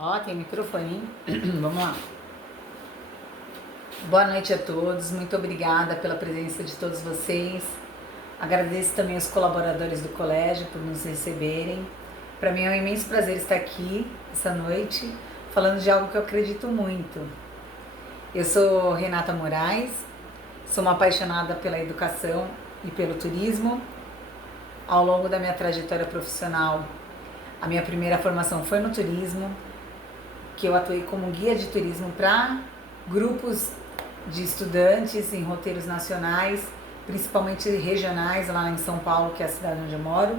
Ó, tem microfone, hein? Vamos lá. Boa noite a todos, muito obrigada pela presença de todos vocês. Agradeço também aos colaboradores do colégio por nos receberem. Para mim é um imenso prazer estar aqui essa noite, falando de algo que eu acredito muito. Eu sou Renata Moraes, sou uma apaixonada pela educação e pelo turismo. Ao longo da minha trajetória profissional, a minha primeira formação foi no turismo, que eu atuei como guia de turismo para grupos de estudantes em roteiros nacionais, principalmente regionais, lá em São Paulo, que é a cidade onde eu moro.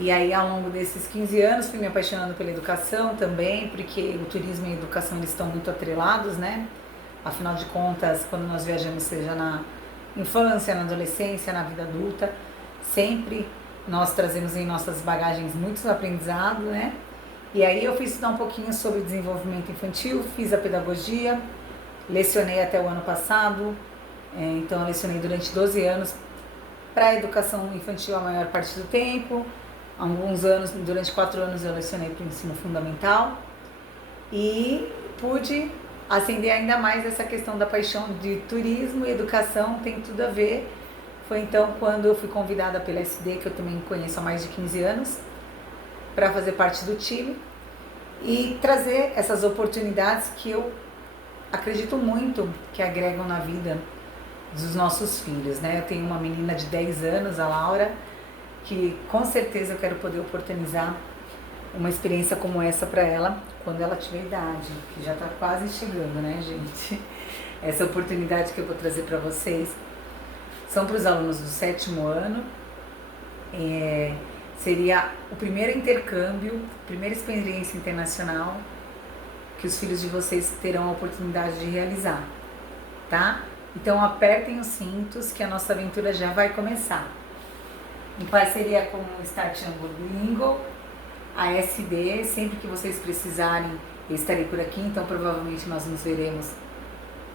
E aí, ao longo desses 15 anos, fui me apaixonando pela educação também, porque o turismo e a educação eles estão muito atrelados, né? Afinal de contas, quando nós viajamos, seja na infância, na adolescência, na vida adulta, sempre nós trazemos em nossas bagagens muitos aprendizados, né? E aí eu fui estudar um pouquinho sobre desenvolvimento infantil, fiz a pedagogia, lecionei até o ano passado, então eu lecionei durante 12 anos para a educação infantil a maior parte do tempo. Há alguns anos, durante 4 anos eu lecionei para o ensino fundamental e pude acender ainda mais essa questão da paixão de turismo e educação, tem tudo a ver. Foi então quando eu fui convidada pela SD, que eu também conheço há mais de 15 anos, para fazer parte do time e trazer essas oportunidades que eu acredito muito que agregam na vida dos nossos filhos, né? Eu tenho uma menina de 10 anos, a Laura, que com certeza eu quero poder oportunizar uma experiência como essa para ela quando ela tiver idade, que já está quase chegando, né, gente? Essa oportunidade que eu vou trazer para vocês são para os alunos do 7º ano. Seria o primeiro intercâmbio, primeira experiência internacional que os filhos de vocês terão a oportunidade de realizar, tá? Então apertem os cintos que a nossa aventura já vai começar. Em parceria com o Start Angle Lingo, a SD, sempre que vocês precisarem, eu estarei por aqui, então provavelmente nós nos veremos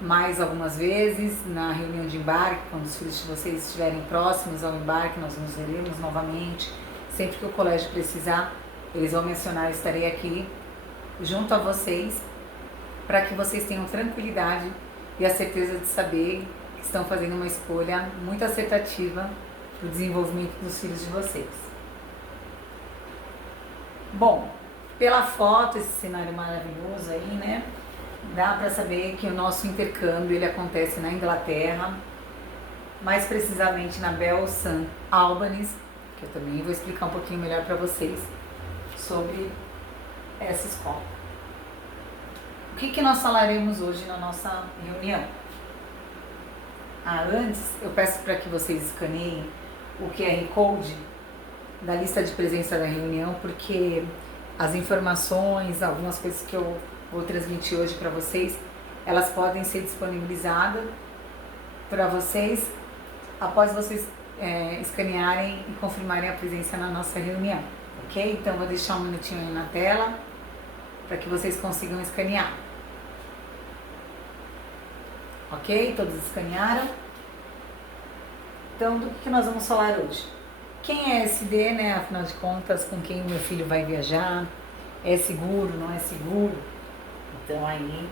mais algumas vezes na reunião de embarque, quando os filhos de vocês estiverem próximos ao embarque, nós nos veremos novamente. Sempre que o colégio precisar, eles vão mencionar, eu estarei aqui junto a vocês, para que vocês tenham tranquilidade e a certeza de saber que estão fazendo uma escolha muito acertativa para o desenvolvimento dos filhos de vocês. Bom, pela foto, esse cenário maravilhoso aí, né? Dá para saber que o nosso intercâmbio ele acontece na Inglaterra, mais precisamente na Bell St. Albans, que eu também vou explicar um pouquinho melhor para vocês sobre essa escola. O que nós falaremos hoje na nossa reunião? Antes, eu peço para que vocês escaneiem o QR Code da lista de presença da reunião, porque as informações, algumas coisas que eu vou transmitir hoje para vocês, elas podem ser disponibilizadas para vocês após vocês escanearem e confirmarem a presença na nossa reunião, ok? Então vou deixar um minutinho aí na tela para que vocês consigam escanear. Ok? Todos escanearam? Então, do que nós vamos falar hoje? Quem é SD, né? Afinal de contas, com quem o meu filho vai viajar? É seguro, não é seguro? Então aí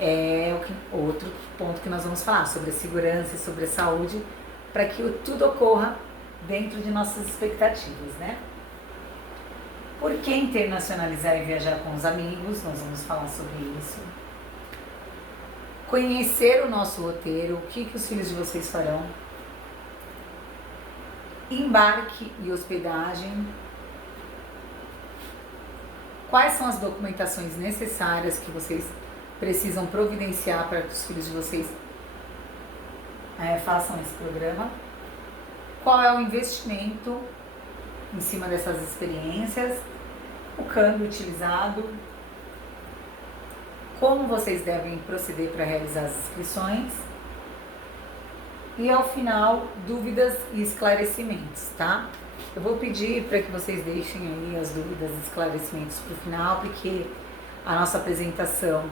é outro ponto que nós vamos falar, sobre a segurança e sobre a saúde, para que tudo ocorra dentro de nossas expectativas, né? Por que internacionalizar e viajar com os amigos? Nós vamos falar sobre isso. Conhecer o nosso roteiro, o que os filhos de vocês farão. Embarque e hospedagem. Quais são as documentações necessárias que vocês precisam providenciar para que os filhos de vocês façam esse programa? Qual é o investimento em cima dessas experiências? O câmbio utilizado? Como vocês devem proceder para realizar as inscrições? E ao final, dúvidas e esclarecimentos, tá? Eu vou pedir para que vocês deixem aí as dúvidas e esclarecimentos para o final, porque a nossa apresentação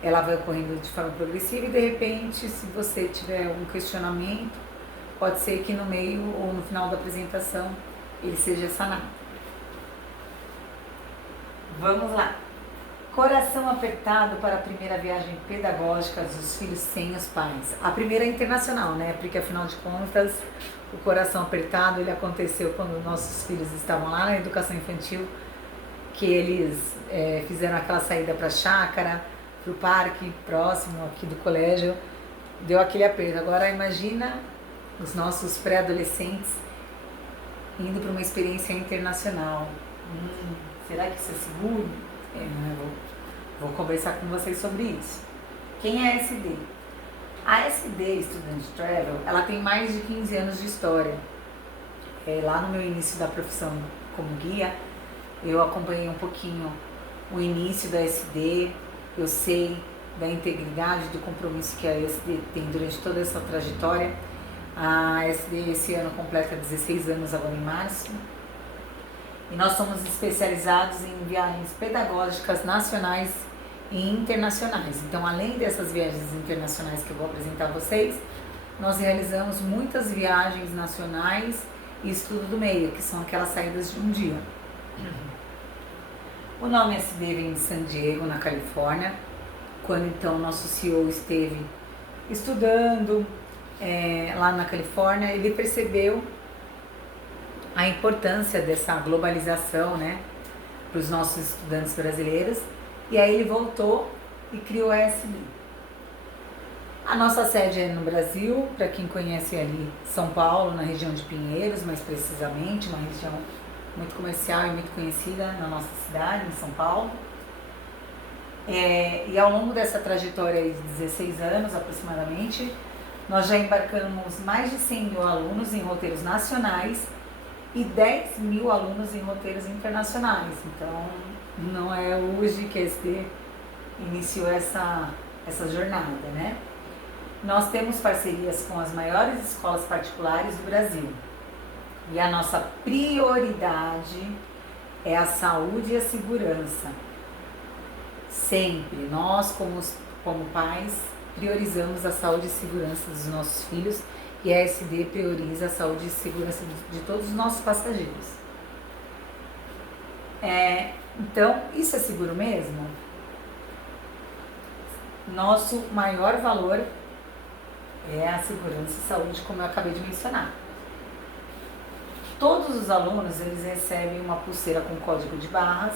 ela vai ocorrendo de forma progressiva e de repente, se você tiver algum questionamento, pode ser que no meio ou no final da apresentação ele seja sanado. Vamos lá. Coração apertado para a primeira viagem pedagógica dos filhos sem os pais. A primeira é internacional, né? Porque afinal de contas, o coração apertado ele aconteceu quando nossos filhos estavam lá na educação infantil, que eles fizeram aquela saída para a chácara, para o parque próximo aqui do colégio, deu aquele aperto. Agora imagina os nossos pré-adolescentes indo para uma experiência internacional. Será que isso é seguro? Vou conversar com vocês sobre isso. Quem é a SD? A SD, Student Travel, ela tem mais de 15 anos de história. Lá no meu início da profissão como guia, eu acompanhei um pouquinho o início da SD, eu sei da integridade, do compromisso que a SD tem durante toda essa trajetória. A SD esse ano completa 16 anos agora em março. E nós somos especializados em viagens pedagógicas nacionais e internacionais. Então, além dessas viagens internacionais que eu vou apresentar a vocês, nós realizamos muitas viagens nacionais e estudo do meio, que são aquelas saídas de um dia. O nome SD vem de San Diego, na Califórnia, quando então nosso CEO esteve estudando lá na Califórnia, ele percebeu a importância dessa globalização, né, para os nossos estudantes brasileiros, e aí ele voltou e criou a SD. A nossa sede é no Brasil, para quem conhece ali São Paulo, na região de Pinheiros, mais precisamente, uma região muito comercial e muito conhecida na nossa cidade, em São Paulo. E ao longo dessa trajetória de 16 anos aproximadamente, nós já embarcamos mais de 100 mil alunos em roteiros nacionais e 10 mil alunos em roteiros internacionais. Então, não é hoje que a SD iniciou essa jornada, né? Nós temos parcerias com as maiores escolas particulares do Brasil. E a nossa prioridade é a saúde e a segurança. Sempre, nós como pais, priorizamos a saúde e segurança dos nossos filhos, e a SD prioriza a saúde e segurança de todos os nossos passageiros. Então, isso é seguro mesmo? Nosso maior valor é a segurança e saúde, como eu acabei de mencionar. Todos os alunos, eles recebem uma pulseira com código de barras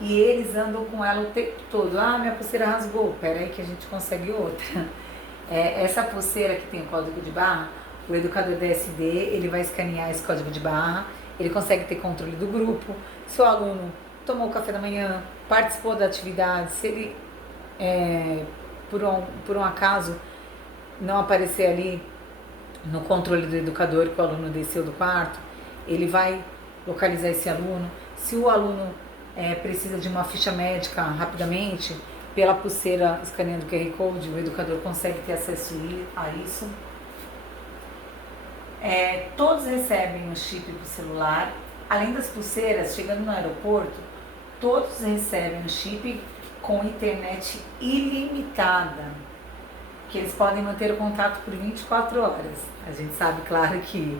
e eles andam com ela o tempo todo. Minha pulseira rasgou, peraí que a gente consegue outra. Essa pulseira que tem o código de barra, o educador da SD, ele vai escanear esse código de barra, ele consegue ter controle do grupo, se o aluno tomou o café da manhã, participou da atividade, se ele, por um acaso, não aparecer ali no controle do educador que o aluno desceu do quarto, ele vai localizar esse aluno. Se o aluno precisa de uma ficha médica rapidamente, pela pulseira escaneando o QR Code, o educador consegue ter acesso a isso. Todos recebem um chip para o celular. Além das pulseiras, chegando no aeroporto, todos recebem um chip com internet ilimitada, que eles podem manter o contato por 24 horas. A gente sabe, claro, que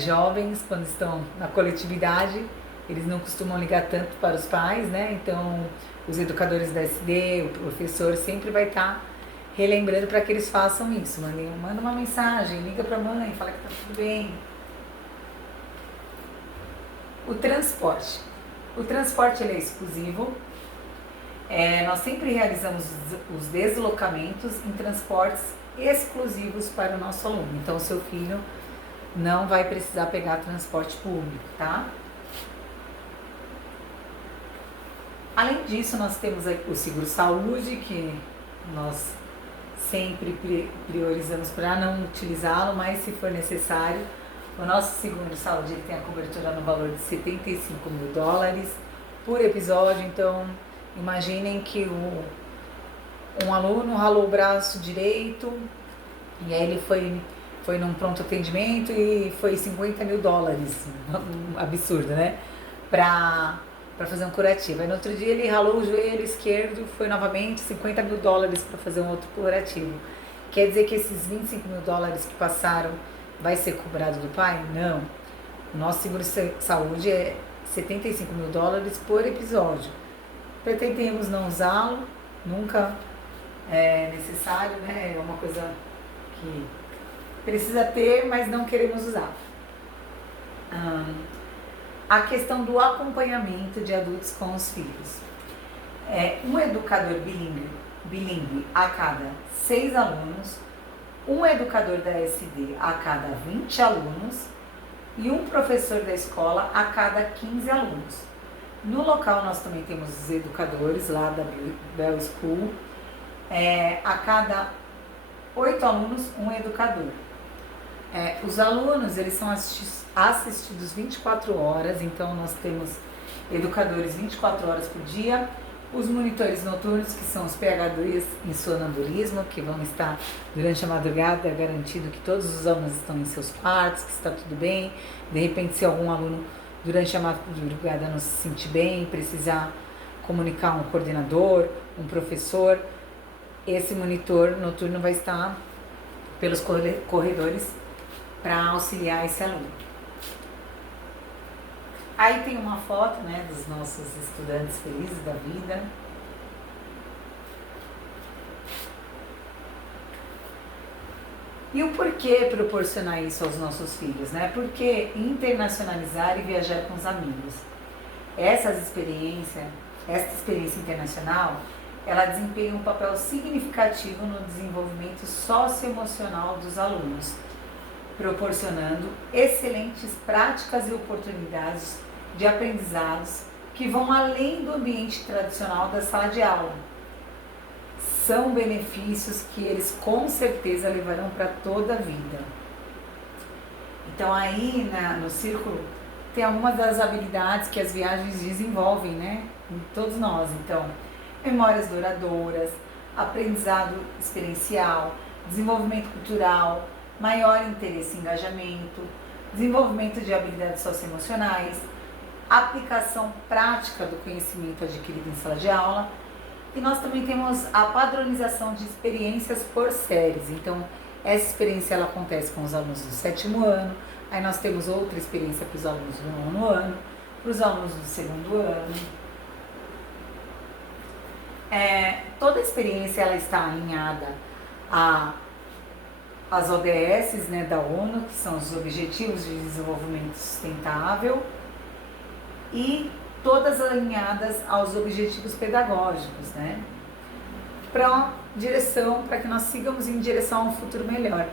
jovens, quando estão na coletividade, eles não costumam ligar tanto para os pais, né? Então, os educadores da SD, o professor sempre vai estar relembrando para que eles façam isso. Manda uma mensagem, liga para a mãe, fala que está tudo bem. O transporte. O transporte ele é exclusivo. Nós sempre realizamos os deslocamentos em transportes exclusivos para o nosso aluno. Então, o seu filho não vai precisar pegar transporte público, tá? Além disso, nós temos o seguro-saúde, que nós sempre priorizamos para não utilizá-lo, mas se for necessário, o nosso seguro-saúde tem a cobertura no valor de $75 mil por episódio. Então, imaginem que um aluno ralou o braço direito e aí ele foi num pronto atendimento e foi $50 mil, um absurdo, né? Para fazer um curativo. Aí no outro dia ele ralou o joelho esquerdo, foi novamente $50 mil para fazer um outro curativo. Quer dizer que esses $25 mil que passaram vai ser cobrado do pai? Não. O nosso seguro-saúde $75 mil por episódio. Pretendemos não usá-lo, nunca é necessário, né? É uma coisa que precisa ter, mas não queremos usar. A questão do acompanhamento de adultos com os filhos. Um educador bilíngue a cada 6 alunos, um educador da SD a cada 20 alunos e um professor da escola a cada 15 alunos. No local nós também temos os educadores lá da Bell School, a cada 8 alunos, um educador. Os alunos, eles são assistidos 24 horas, então nós temos educadores 24 horas por dia, os monitores noturnos, que são os PhDs em sonambulismo, que vão estar durante a madrugada, garantindo que todos os alunos estão em seus quartos, que está tudo bem. De repente, se algum aluno durante a madrugada não se sentir bem, precisar comunicar um coordenador, um professor, esse monitor noturno vai estar pelos corredores para auxiliar esse aluno. Aí tem uma foto, né, dos nossos estudantes felizes da vida. E o porquê proporcionar isso aos nossos filhos, né? Porque internacionalizar e viajar com os amigos. Essa experiência internacional, ela desempenha um papel significativo no desenvolvimento socioemocional dos alunos, proporcionando excelentes práticas e oportunidades de aprendizados que vão além do ambiente tradicional da sala de aula. São benefícios que eles com certeza levarão para toda a vida. Então aí no círculo tem algumas das habilidades que as viagens desenvolvem, né? Em todos nós. Então, memórias duradouras, aprendizado experiencial, desenvolvimento cultural, maior interesse e engajamento, desenvolvimento de habilidades socioemocionais, aplicação prática do conhecimento adquirido em sala de aula. E nós também temos a padronização de experiências por séries. Então, essa experiência ela acontece com os alunos do 7º ano, aí nós temos outra experiência para os alunos do 9º ano, para os alunos do 2º ano. Toda a experiência ela está alinhada às ODS, né, da ONU, que são os Objetivos de Desenvolvimento Sustentável, e todas alinhadas aos objetivos pedagógicos, né, para que nós sigamos em direção a um futuro melhor.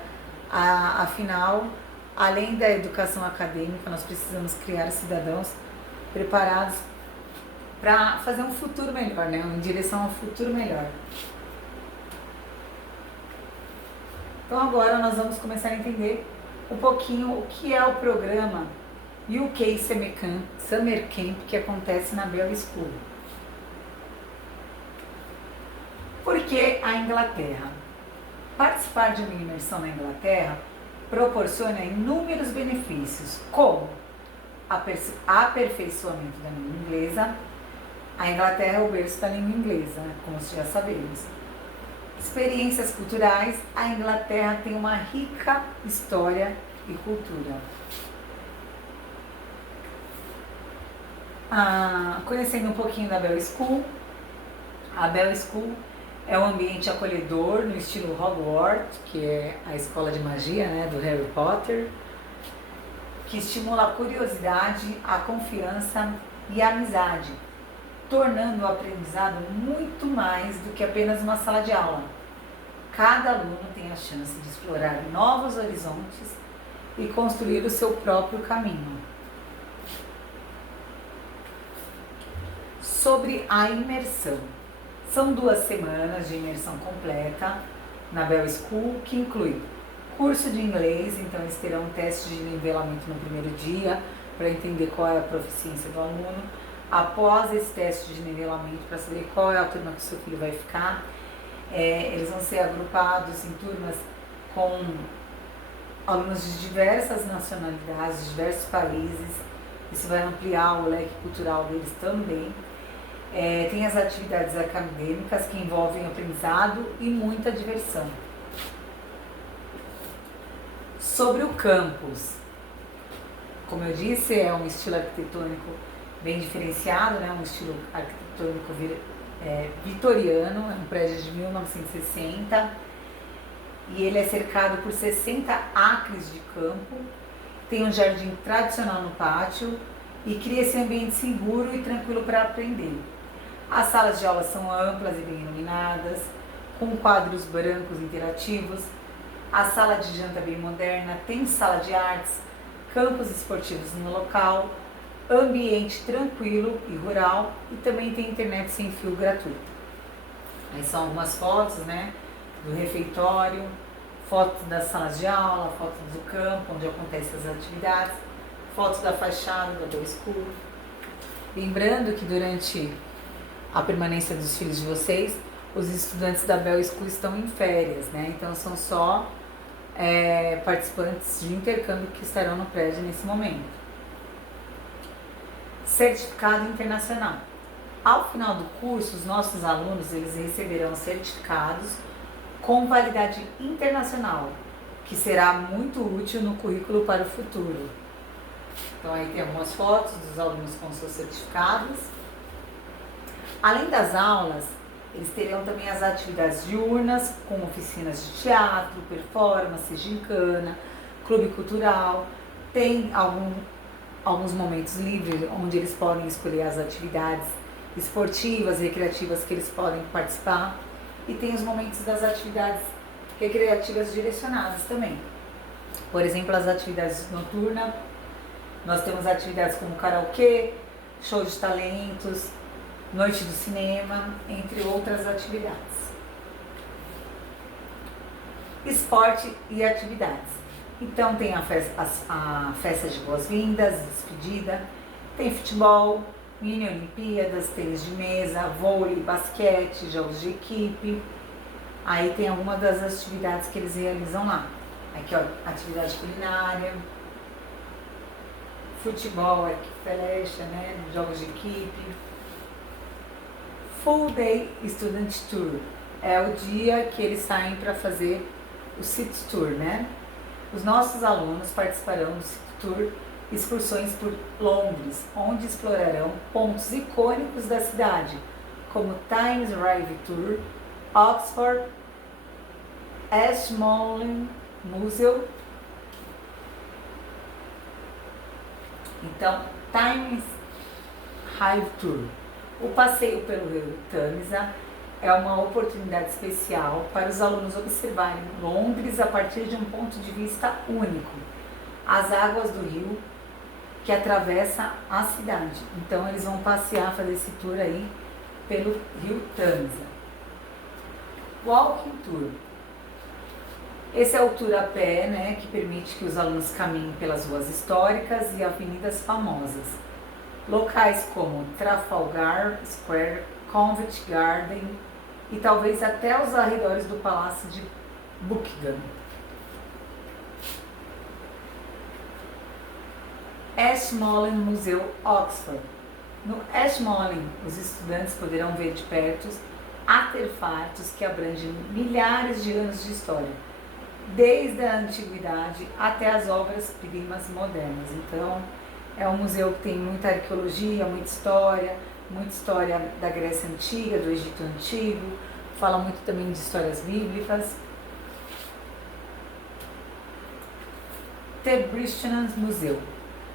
Afinal, além da educação acadêmica, nós precisamos criar cidadãos preparados para fazer um futuro melhor, né, em direção a um futuro melhor. Então agora nós vamos começar a entender um pouquinho o que é o programa UK Summer Camp que acontece na Bell School. Por que a Inglaterra? Participar de uma imersão na Inglaterra proporciona inúmeros benefícios, como aperfeiçoamento da língua inglesa. A Inglaterra é o berço da língua inglesa, né, como já sabemos. Experiências culturais. A Inglaterra tem uma rica história e cultura. Conhecendo um pouquinho da Bell School. A Bell School é um ambiente acolhedor no estilo Hogwarts, que é a escola de magia, né, do Harry Potter, que estimula a curiosidade, a confiança e a amizade, tornando o aprendizado muito mais do que apenas uma sala de aula. Cada aluno tem a chance de explorar novos horizontes e construir o seu próprio caminho. Sobre a imersão. São 2 semanas de imersão completa na Bell School, que inclui curso de inglês, então eles terão um teste de nivelamento no primeiro dia, para entender qual é a proficiência do aluno. Após esse teste de nivelamento, para saber qual é a turma que o seu filho vai ficar, eles vão ser agrupados em turmas com alunos de diversas nacionalidades, de diversos países. Isso vai ampliar o leque cultural deles também. Tem as atividades acadêmicas que envolvem aprendizado e muita diversão. Sobre o campus, como eu disse, é um estilo arquitetônico bem diferenciado, né? Um estilo arquitetônico vitoriano, é um prédio de 1960 e ele é cercado por 60 acres de campo, tem um jardim tradicional no pátio e cria esse ambiente seguro e tranquilo para aprender. As salas de aula são amplas e bem iluminadas, com quadros brancos interativos, a sala de janta bem moderna, tem sala de artes, campos esportivos no local, ambiente tranquilo e rural e também tem internet sem fio gratuita. Aí são algumas fotos, né, do refeitório, fotos das salas de aula, fotos do campo onde acontecem as atividades, fotos da fachada da Bell School. Lembrando que durante a permanência dos filhos de vocês, os estudantes da Bell School estão em férias, né? Então são só participantes de intercâmbio que estarão no prédio nesse momento. Certificado internacional. Ao final do curso, os nossos alunos eles receberão certificados com validade internacional, que será muito útil no currículo para o futuro. Então aí tem algumas fotos dos alunos com seus certificados. Além das aulas, eles terão também as atividades diurnas, com oficinas de teatro, performance, gincana, clube cultural. Tem alguns momentos livres, onde eles podem escolher as atividades esportivas, recreativas que eles podem participar. E tem os momentos das atividades recreativas direcionadas também. Por exemplo, as atividades noturnas, nós temos atividades como karaokê, show de talentos, noite do cinema, entre outras atividades. Esporte e atividades. Então tem a festa de boas-vindas, despedida, tem futebol, mini olimpíadas, tênis de mesa, vôlei, basquete, jogos de equipe. Aí tem algumas das atividades que eles realizam lá. Aqui, ó, atividade culinária, futebol, aqui flecha, né, jogos de equipe. Full Day Student Tour é o dia que eles saem para fazer o City Tour, né? Os nossos alunos participarão do City Tour, excursões por Londres, onde explorarão pontos icônicos da cidade, como Thames River Tour, Oxford, Ashmolean Museum. Então, Thames River Tour. O passeio pelo rio Tamisa é uma oportunidade especial para os alunos observarem Londres a partir de um ponto de vista único, as águas do rio que atravessa a cidade. Então eles vão passear, fazer esse tour aí pelo rio Tamisa. Walking Tour. Esse é o tour a pé, né, que permite que os alunos caminhem pelas ruas históricas e avenidas famosas. Locais como Trafalgar Square, Covent Garden e talvez até os arredores do Palácio de Buckingham. Ashmolean Museum, Oxford. No Ashmolean, os estudantes poderão ver de perto artefatos que abrangem milhares de anos de história, desde a antiguidade até as obras-primas modernas. Então, é um museu que tem muita arqueologia, muita história da Grécia Antiga, do Egito Antigo, fala muito também de histórias bíblicas. The British Museum.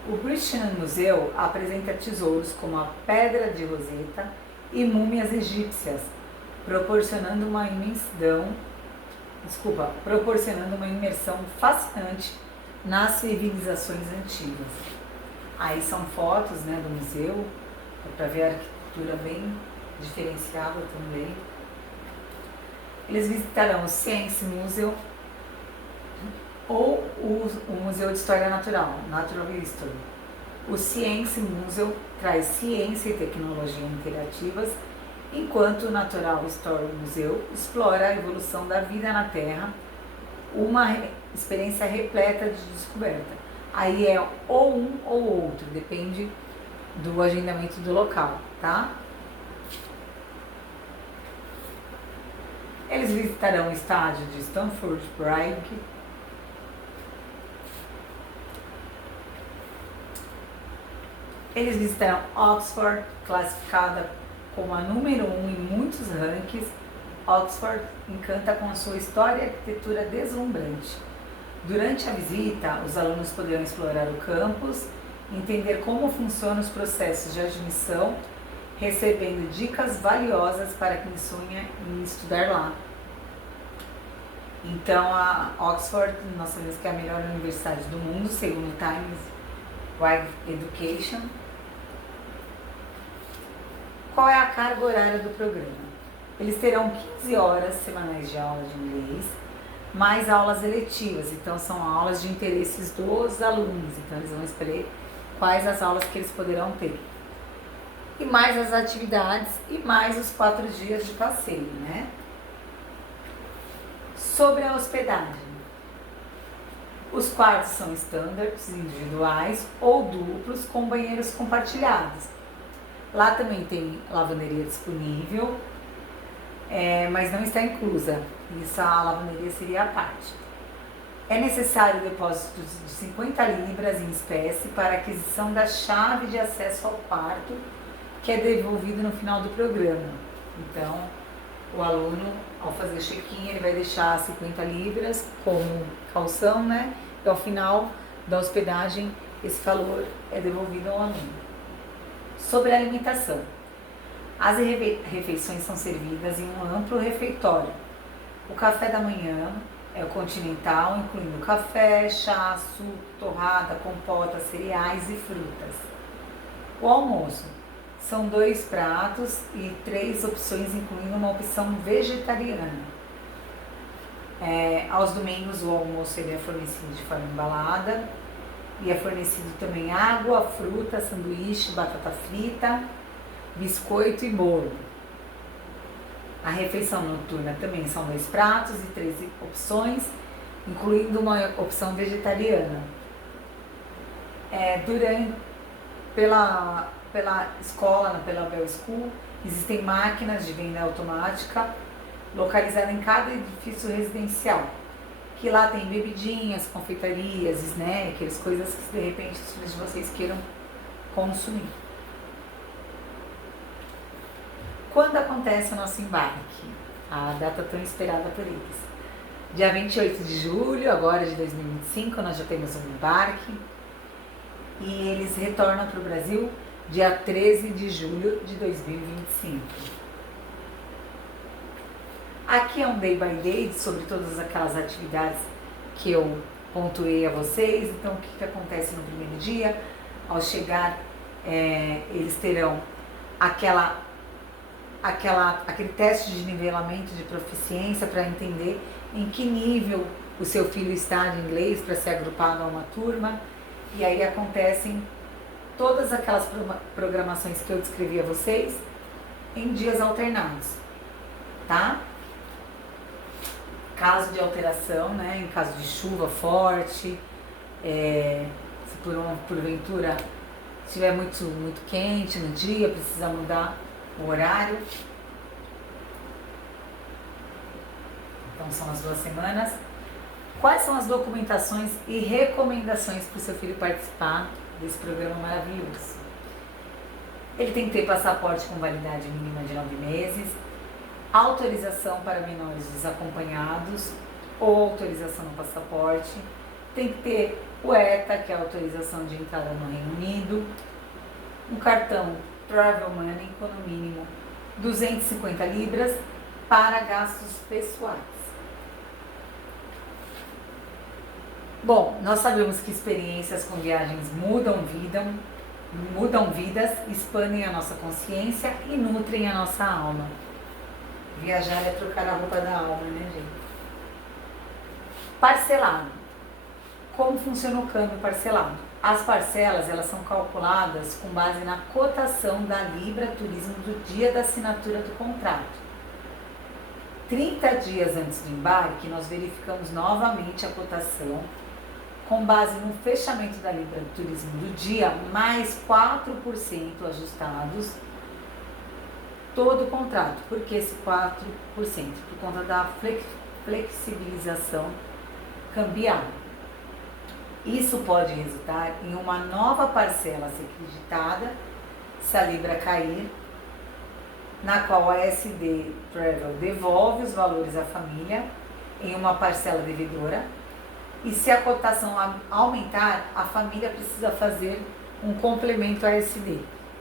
O British Museum apresenta tesouros como a Pedra de Roseta e múmias egípcias, proporcionando uma imersão fascinante nas civilizações antigas. Aí são fotos, né, do museu, para ver a arquitetura bem diferenciada também. Eles visitarão o Science Museum ou o Museu de História Natural, Natural History. O Science Museum traz ciência e tecnologia interativas, enquanto o Natural History Museum explora a evolução da vida na Terra, uma experiência repleta de descoberta. Aí é ou um ou outro, depende do agendamento do local, tá? Eles visitarão o estádio de Stamford Bridge, Eles visitarão Oxford, classificada como a número 1 em muitos rankings. Oxford encanta com a sua história e arquitetura deslumbrante. Durante a visita, os alunos poderão explorar o campus, entender como funcionam os processos de admissão, recebendo dicas valiosas para quem sonha em estudar lá. Então, a Oxford, nós sabemos que é a melhor universidade do mundo, segundo o Times Higher Education. Qual é a carga horária do programa? Eles terão 15 horas semanais de aula de inglês, mais aulas eletivas, então são aulas de interesses dos alunos, então eles vão escolher quais as aulas que eles poderão ter. E mais as atividades e mais os 4 dias de passeio, né? Sobre a hospedagem. Os quartos são standards, individuais ou duplos com banheiros compartilhados. Lá também tem lavanderia disponível, mas não está inclusa. Isso, a lavanderia seria a parte. É necessário o depósito de 50 libras em espécie para aquisição da chave de acesso ao quarto, que é devolvido no final do programa. Então, o aluno, ao fazer o check-in, ele vai deixar 50 libras como calção, né? E ao final da hospedagem, esse valor é devolvido ao aluno. Sobre a alimentação. As refeições são servidas em um amplo refeitório. O café da manhã é o continental, incluindo café, chá, suco, torrada, compota, cereais e frutas. O almoço são 2 pratos e 3 opções, incluindo uma opção vegetariana. Aos domingos o almoço ele é fornecido de forma embalada e é fornecido também água, fruta, sanduíche, batata frita, biscoito e bolo. A refeição noturna também são 2 pratos e 3 opções, incluindo uma opção vegetariana. Pela escola, pela Bell School, existem máquinas de venda automática localizadas em cada edifício residencial, que lá tem bebidinhas, confeitarias, snacks, coisas que de repente os filhos de vocês queiram consumir. Quando acontece o nosso embarque? A data tão esperada por eles. Dia 28 de julho, agora de 2025, nós já temos um embarque. E eles retornam para o Brasil dia 13 de julho de 2025. Aqui é um day by day sobre todas aquelas atividades que eu pontuei a vocês. Então, o que acontece no primeiro dia? Ao chegar, eles terão aquele teste de nivelamento de proficiência para entender em que nível o seu filho está de inglês para ser agrupado a uma turma. E aí acontecem todas aquelas programações que eu descrevi a vocês em dias alternados, tá? Caso de alteração, né, em caso de chuva forte, se porventura estiver muito quente no dia, precisa mudar o horário. Então são as 2 semanas. Quais são as documentações e recomendações para o seu filho participar desse programa maravilhoso? Ele tem que ter passaporte com validade mínima de 9 meses, autorização para menores desacompanhados ou autorização no passaporte, tem que ter o ETA, que é a autorização de entrada no Reino Unido, um cartão Travel Money com no mínimo 250 libras para gastos pessoais. Bom, nós sabemos que experiências com viagens mudam vidas, expandem a nossa consciência e nutrem a nossa alma. Viajar é trocar a roupa da alma, né, gente? Parcelado. Como funciona o câmbio parcelado? As parcelas, elas são calculadas com base na cotação da Libra Turismo do dia da assinatura do contrato. 30 dias antes do embarque, nós verificamos novamente a cotação com base no fechamento da Libra Turismo do dia, mais 4% ajustados, todo o contrato. Por que esse 4%? Por conta da flexibilização cambial. Isso pode resultar em uma nova parcela a ser creditada se a Libra cair, na qual a SD Travel devolve os valores à família em uma parcela devedora, e se a cotação aumentar, a família precisa fazer um complemento à SD.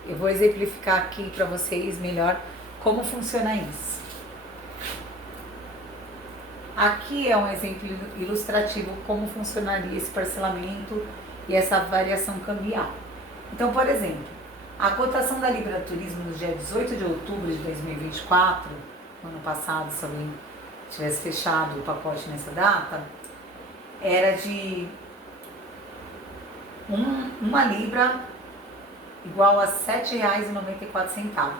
Eu vou exemplificar aqui para vocês melhor como funciona isso. Aqui é um exemplo ilustrativo como funcionaria esse parcelamento e essa variação cambial. Então, por exemplo, a cotação da Libra Turismo no dia 18 de outubro de 2024, no ano passado, se alguém tivesse fechado o pacote nessa data, era de uma Libra igual a R$ 7,94.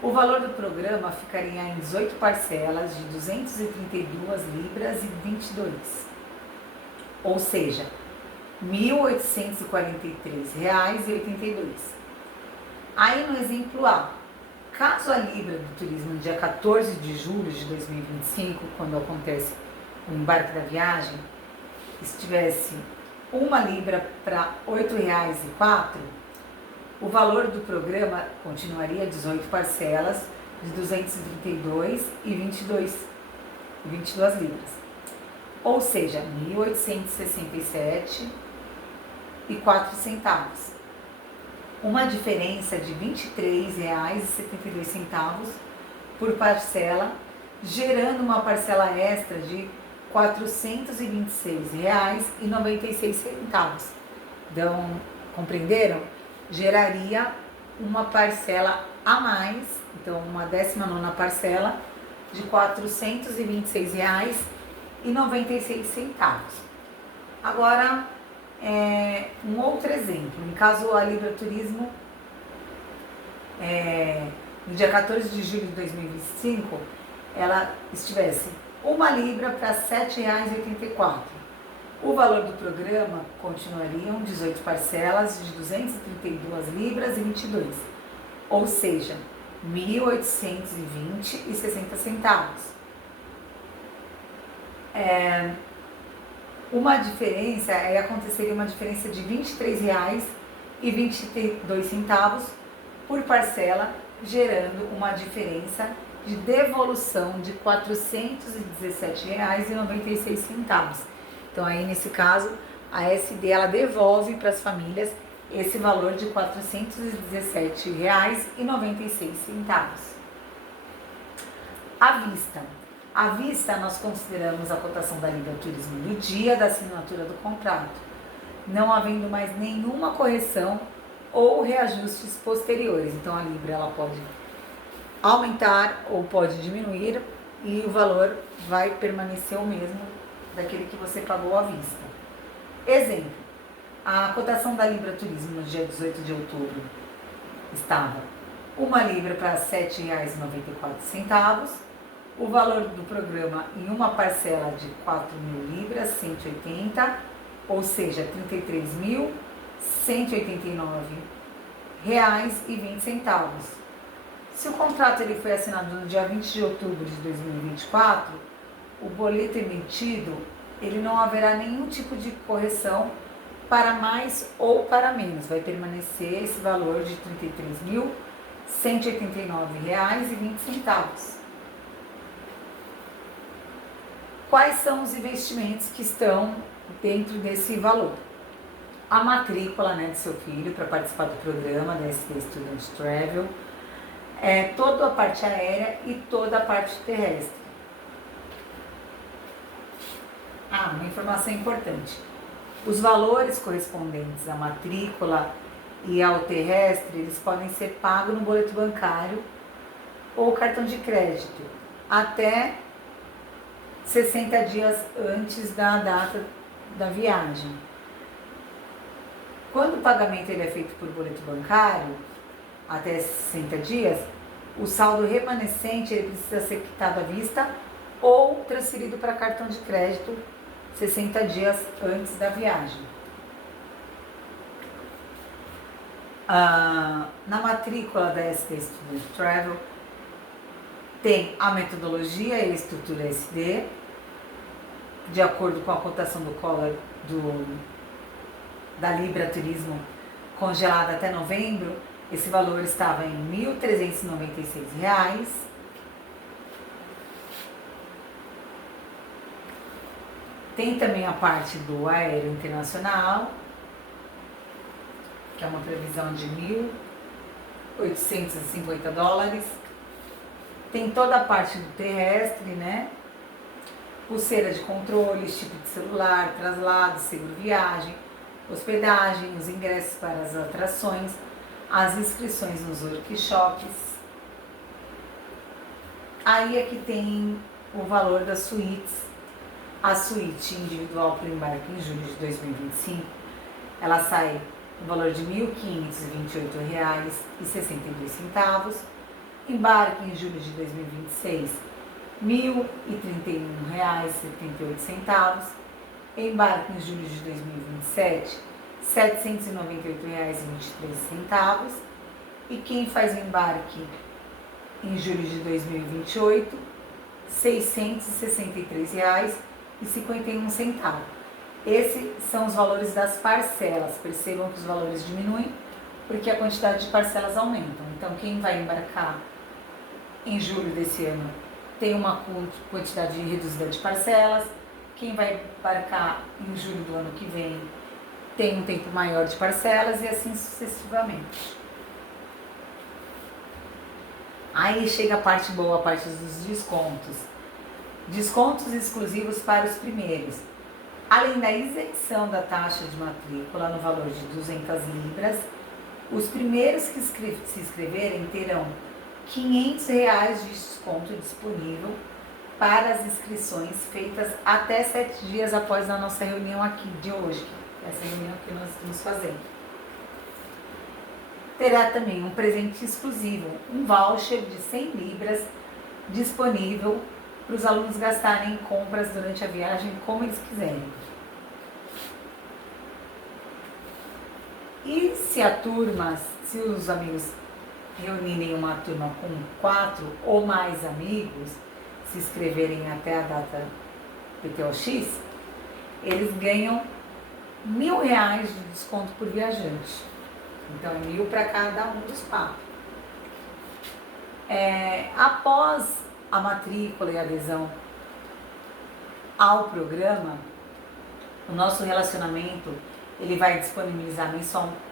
O valor do programa ficaria em 18 parcelas de 232 libras e 22, ou seja, R$ 1.843,82. Aí no exemplo A, caso a Libra do Turismo no dia 14 de julho de 2025, quando acontece o embarque da viagem, estivesse uma Libra para R$ 8,04, o valor do programa continuaria 18 parcelas de 232 e 22 libras, ou seja, R$ 1.867,04, uma diferença de R$ 23,72 por parcela, gerando uma parcela extra de R$ 426,96. Então, compreenderam? Geraria uma parcela a mais, então uma 19ª parcela de R$ 426,96. Agora, um outro exemplo, em caso a Libra Turismo, no dia 14 de julho de 2025, ela estivesse uma Libra para R$ 7,84. O valor do programa continuariam 18 parcelas de 232 libras e 22, ou seja, R$ 1.820,60. Aconteceria uma diferença de R$ 23,22 por parcela, gerando uma diferença de devolução de R$ 417,96. Então aí nesse caso a SD ela devolve para as famílias esse valor de R$ 417,96. À vista nós consideramos a cotação da Libra Turismo no dia da assinatura do contrato, não havendo mais nenhuma correção ou reajustes posteriores. Então a Libra ela pode aumentar ou pode diminuir e o valor vai permanecer o mesmo daquele que você pagou à vista. Exemplo, a cotação da Libra Turismo no dia 18 de outubro estava uma Libra para R$ 7,94, o valor do programa em uma parcela de 4.000 libras, 180, ou seja, R$ 33.189,20. Se o contrato ele foi assinado no dia 20 de outubro de 2024, o boleto emitido, ele não haverá nenhum tipo de correção para mais ou para menos. Vai permanecer esse valor de R$ 33.189,20. Quais são os investimentos que estão dentro desse valor? A matrícula, né, do seu filho para participar do programa da SD Student Travel, toda a parte aérea e toda a parte terrestre. Uma informação importante. Os valores correspondentes à matrícula e ao terrestre, eles podem ser pagos no boleto bancário ou cartão de crédito até 60 dias antes da data da viagem. Quando o pagamento ele é feito por boleto bancário, até 60 dias, o saldo remanescente ele precisa ser quitado à vista ou transferido para cartão de crédito 60 dias antes da viagem. Na matrícula da SD Student Travel tem a metodologia e a estrutura SD, de acordo com a cotação do collar da Libra Turismo congelada até novembro, esse valor estava em R$ 1.396. Tem também a parte do aéreo internacional, que é uma previsão de $1.850. Tem toda a parte do terrestre, né? Pulseira de controles, tipo de celular, traslado, seguro viagem, hospedagem, os ingressos para as atrações, as inscrições nos workshops. Aí aqui tem o valor das suítes. A suíte individual para o embarque em julho de 2025, ela sai no valor de R$ 1.528,62. Embarque em julho de 2026, R$ 1.031,78. Embarque em julho de 2027, R$ 798,23. E quem faz o embarque em julho de 2028, R$ 663,51. Esses são os valores das parcelas. Percebam que os valores diminuem porque a quantidade de parcelas aumenta. Então, quem vai embarcar em julho desse ano tem uma quantidade reduzida de parcelas. Quem vai embarcar em julho do ano que vem tem um tempo maior de parcelas e assim sucessivamente. Aí chega a parte boa, a parte dos descontos. Descontos exclusivos para os primeiros. Além da isenção da taxa de matrícula no valor de 200 libras, os primeiros que se inscreverem terão R$ 500 de desconto disponível para as inscrições feitas até 7 dias após a nossa reunião aqui de hoje, essa reunião que nós estamos fazendo. Terá também um presente exclusivo, um voucher de 100 libras disponível para os alunos gastarem em compras durante a viagem como eles quiserem. E se os amigos reunirem uma turma com 4 ou mais amigos, se inscreverem até a data PTOX, eles ganham R$ 1.000 de desconto por viajante. Então é 1.000 para cada um dos 4. Após a matrícula e adesão ao programa, o nosso relacionamento ele vai disponibilizar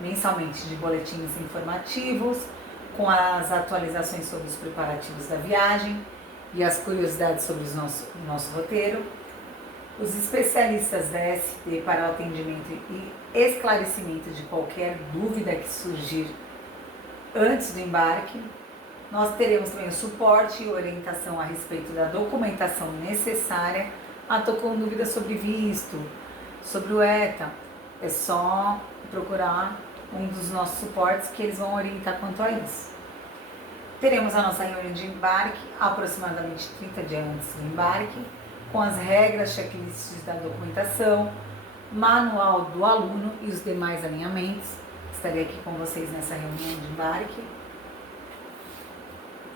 mensalmente de boletins informativos com as atualizações sobre os preparativos da viagem e as curiosidades sobre o nosso roteiro. Os especialistas da ST para o atendimento e esclarecimento de qualquer dúvida que surgir antes do embarque. Nós teremos também o suporte e orientação a respeito da documentação necessária. Estou com dúvidas sobre visto, sobre o ETA. É só procurar um dos nossos suportes que eles vão orientar quanto a isso. Teremos a nossa reunião de embarque aproximadamente 30 dias antes do embarque, com as regras, checklists da documentação, manual do aluno e os demais alinhamentos. Estarei aqui com vocês nessa reunião de embarque.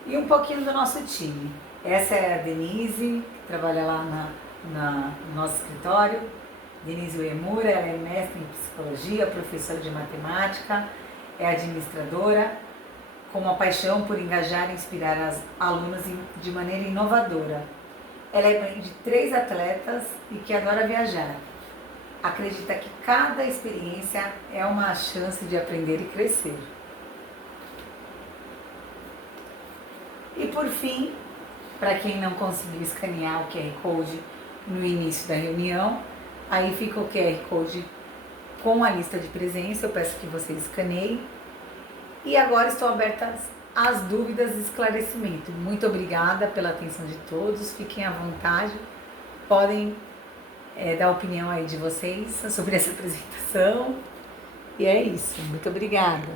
E um pouquinho do nosso time. Essa é a Denise, que trabalha lá no nosso escritório. Denise Uemura, ela é mestre em psicologia, professora de matemática, é administradora, com uma paixão por engajar e inspirar as alunas de maneira inovadora. Ela é mãe de 3 atletas e que adora viajar. Acredita que cada experiência é uma chance de aprender e crescer. E por fim, para quem não conseguiu escanear o QR Code no início da reunião, aí fica o QR Code com a lista de presença, eu peço que você escaneie. E agora estou aberta às dúvidas e esclarecimento. Muito obrigada pela atenção de todos, fiquem à vontade, podem dar a opinião aí de vocês sobre essa apresentação. E é isso, muito obrigada.